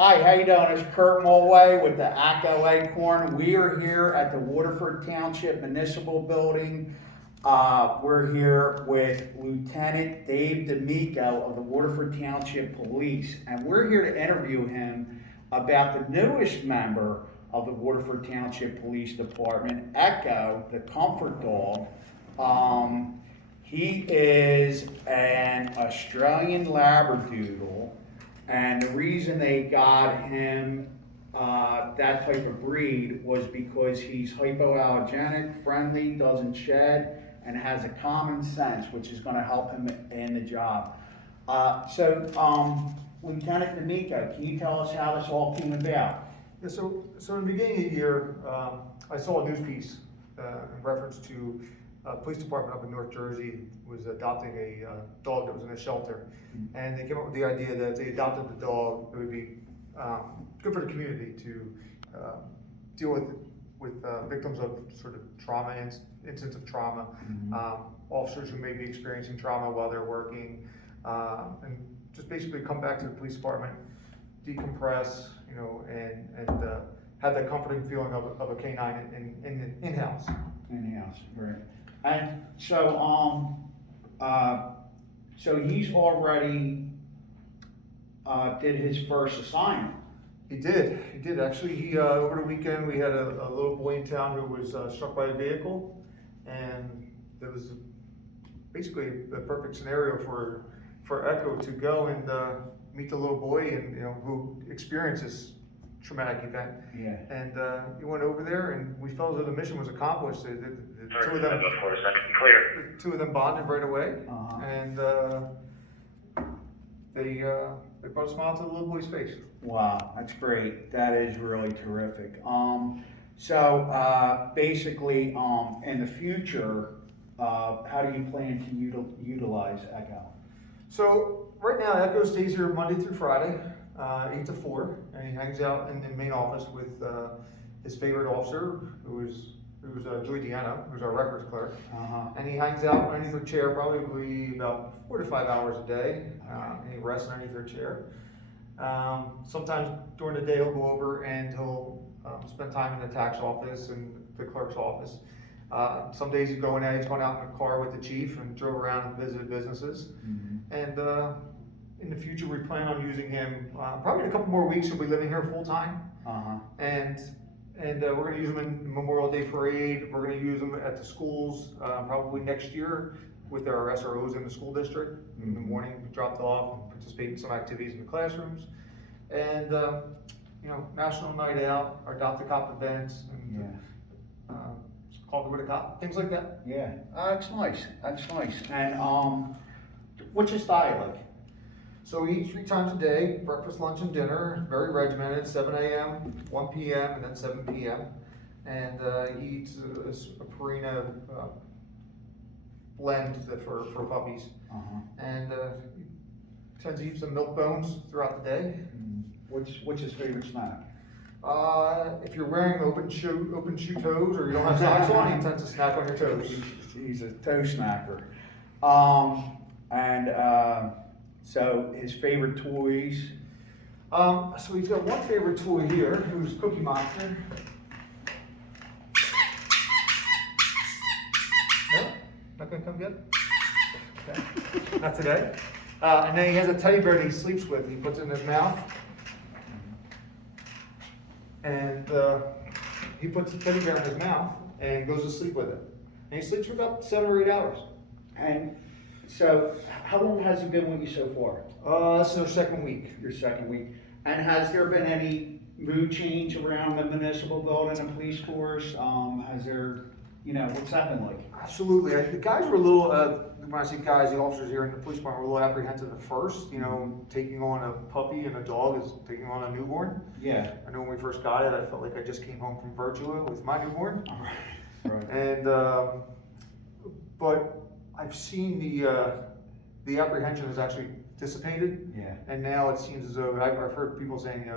Hi, how you doing? It's Kurt Mulway with the Acorn. We are here at the Waterford Township Municipal Building. We're here with Lt. Dave D'amico of the Waterford Township Police, and we're here to interview him about the newest member of the Waterford Township Police Department, Echo, the comfort dog. He is an Australian Labradoodle. And the reason they got him that type of breed was because he's hypoallergenic, friendly, doesn't shed, and has a common sense, which is going to help him in the job. Lt. D'amico, can you tell us how this all came about? Yeah, so in the beginning of the year, I saw a news piece in reference to a police department up in North Jersey was adopting a dog that was in a shelter. And they came up with the idea that if they adopted the dog, it would be good for the community to deal with victims of sort of trauma, incidents of trauma, officers who may be experiencing trauma while they're working, and just basically come back to the police department, decompress, and have that comforting feeling of a canine in-house. In-house, right. And so he's already did his first assignment. He did actually. He over the weekend we had a little boy in town who was struck by a vehicle, and there was basically a perfect scenario for Echo to go and meet the little boy and who experienced this traumatic event. Yeah. And he went over there, and we felt that the mission was accomplished. The two of them bonded right away, and they brought a smile to the little boy's face. Wow, that's great. That is really terrific. Basically, in the future, how do you plan to utilize Echo? So right now, Echo stays here Monday through Friday, 8 to 4, and he hangs out in the main office with his favorite officer, who's Joey Deanna, who's our records clerk. And he hangs out underneath her chair probably about 4 to 5 hours a day, and he rests underneath her chair. Sometimes during the day he'll go over and he'll spend time in the tax office and the clerk's office. Some days he's going out in the car with the chief and drove around and visited businesses. And in the future we plan on using him, probably in a couple more weeks he'll be living here full time. And we're going to use them in Memorial Day Parade. We're going to use them at the schools probably next year with our SROs in the school district. In the morning, we dropped off and participate in some activities in the classrooms. And, National Night Out, our Adopt a Cop events, and Coffee with a Cop, things like that. Yeah, that's nice. That's nice. And what's his diet like? So he eats 3 times a day, breakfast, lunch, and dinner, very regimented, 7 a.m., 1 p.m., and then 7 p.m. And he eats a Purina blend for puppies. And he tends to eat some milk bones throughout the day. What's his favorite snack? If you're wearing open shoe toes or you don't have socks on, he tends to snack on your toes. He's a toe snacker. So his favorite toys? So he's got one favorite toy here, who's Cookie Monster. No? Not gonna come get it? Okay. Not today. And then he has a teddy bear that he sleeps with. He puts it in his mouth. And he puts the teddy bear in his mouth and goes to sleep with it. And he sleeps for about 7 or 8 hours. And so, how long has he been with you so far? This is our second week. Your second week. And has there been any mood change around the municipal building and police force? Has there, what's that been like? Absolutely. The guys were a little, when I say guys, the officers here in the police department were a little apprehensive at first. Taking on a puppy and a dog is taking on a newborn. Yeah. I know when we first got it, I felt like I just came home from Virtua with my newborn. Right. And, but I've seen the apprehension has actually dissipated. Yeah. And now it seems as though I've heard people saying,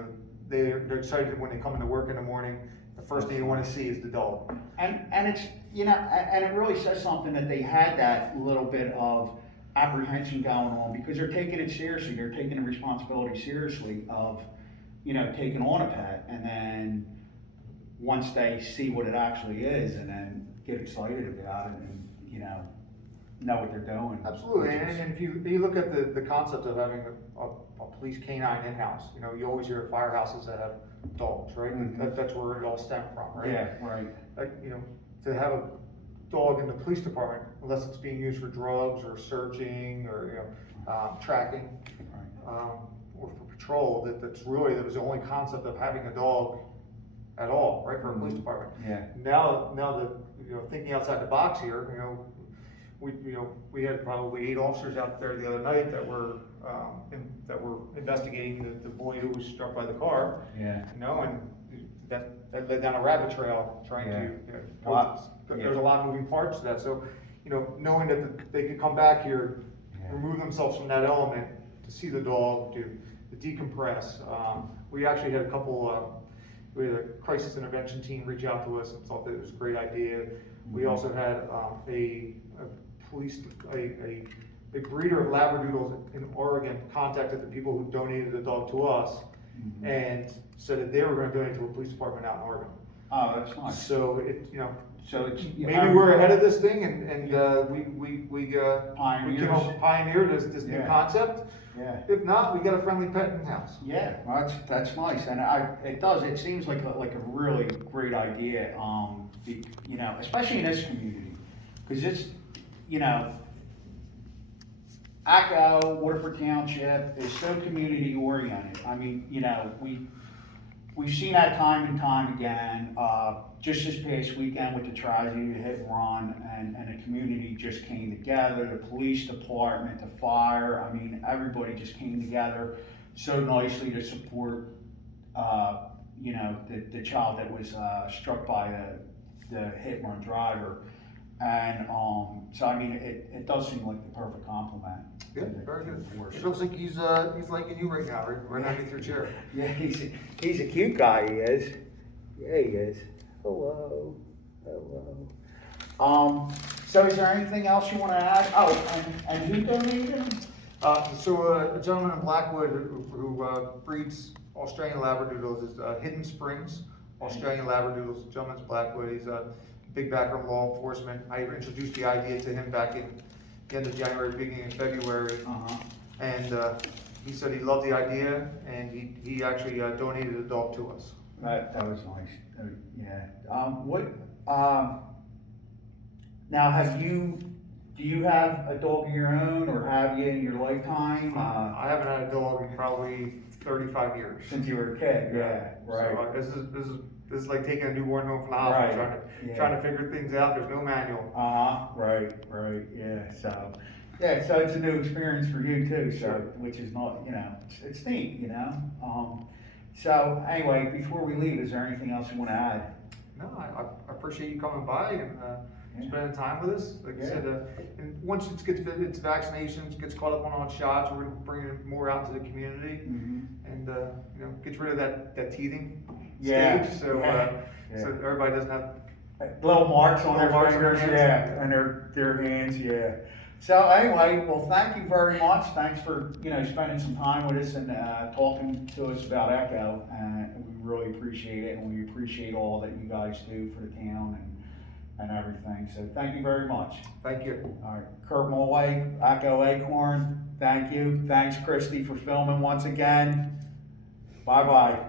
they're excited when they come into work in the morning. The first thing you want to see is the dog. And it's and it really says something that they had that little bit of apprehension going on because they're taking it seriously. They're taking the responsibility seriously of you know, taking on a pet, and then once they see what it actually is, and then get excited about it, and, you know what they're doing. Absolutely, which is- and if you look at the concept of having a police canine in-house, you know, you always hear of firehouses that have dogs, right? Mhm. That's where it all stemmed from, right? Yeah, right. Like, you know, to have a dog in the police department, unless it's being used for drugs or searching or, you know, tracking, Right. or for patrol, that's really, that was the only concept of having a dog at all, right, for a police department. Yeah. Now that, you know, thinking outside the box here, you know, we had probably 8 officers out there the other night that were investigating the boy who was struck by the car. Yeah. You know, and that led down a rabbit trail trying Yeah. to, you know, Well, there's a lot of moving parts to that. So, you know, knowing that they could come back here, Yeah. remove themselves from that element, to see the dog, to decompress. We actually had we had a crisis intervention team reach out to us and thought that it was a great idea. We also had a breeder of Labradoodles in Oregon contacted the people who donated the dog to us and said that they were going to donate to a police department out in Oregon. Oh, that's nice. So it, you know, So it's. maybe we're ahead of this thing, and we pioneered this new Yeah. concept. Yeah. If not, we got a friendly pet in the house. Yeah, well, that's nice, and it seems like a really great idea, you know, especially in this community, because it's, you know, Echo, Waterford Township is so community oriented. I mean, you know, we've seen that time and time again. Just this past weekend with the tragedy, the hit and run, and the community just came together. The police department, the fire, I mean, everybody just came together so nicely to support, you know, the child that was struck by the hit and run driver. And so I mean, it does seem like the perfect complement. Good, very good. Force. It looks like he's liking you right now, right underneath your chair. Yeah, he's a cute guy, he is. Yeah, he is. Hello. So is there anything else you want to add? Oh, and who donated him? So a gentleman in Blackwood who breeds Australian Labradoodles is Hidden Springs, Australian Labradoodles. The gentleman's Blackwood. He's a big background law enforcement. I introduced the idea to him back in the end of January, beginning of February. And he said he loved the idea, and he actually donated a dog to us. That was nice. Yeah. Now do you have a dog of your own, or have you in your lifetime? I haven't had a dog in probably 35 years. Since you were a kid, yeah, right. So this is like taking a newborn home from the hospital, Right, trying to figure things out. There's no manual. Right, yeah, so it's a new experience for you too, so, Sure. which is not, you know, it's neat, you know? So anyway, before we leave, is there anything else you wanna add? No, I appreciate you coming by and Yeah. spending time with us. Like I said, and once it's vaccinations, gets caught up on shots, we're gonna bring it more out to the community, and you know, gets rid of that teething Yeah, stage, so so everybody doesn't have Little marks on their Little marks on their fingers, hands. yeah, and their hands, yeah. So anyway, well, thank you very much. Thanks for, you know, spending some time with us and talking to us about Echo. And we really appreciate it, and we appreciate all that you guys do for the town and everything. So thank you very much. Thank you. All right, Kurt Mulway, Echo Acorn, thank you. Thanks, Christy, for filming once again. Bye-bye.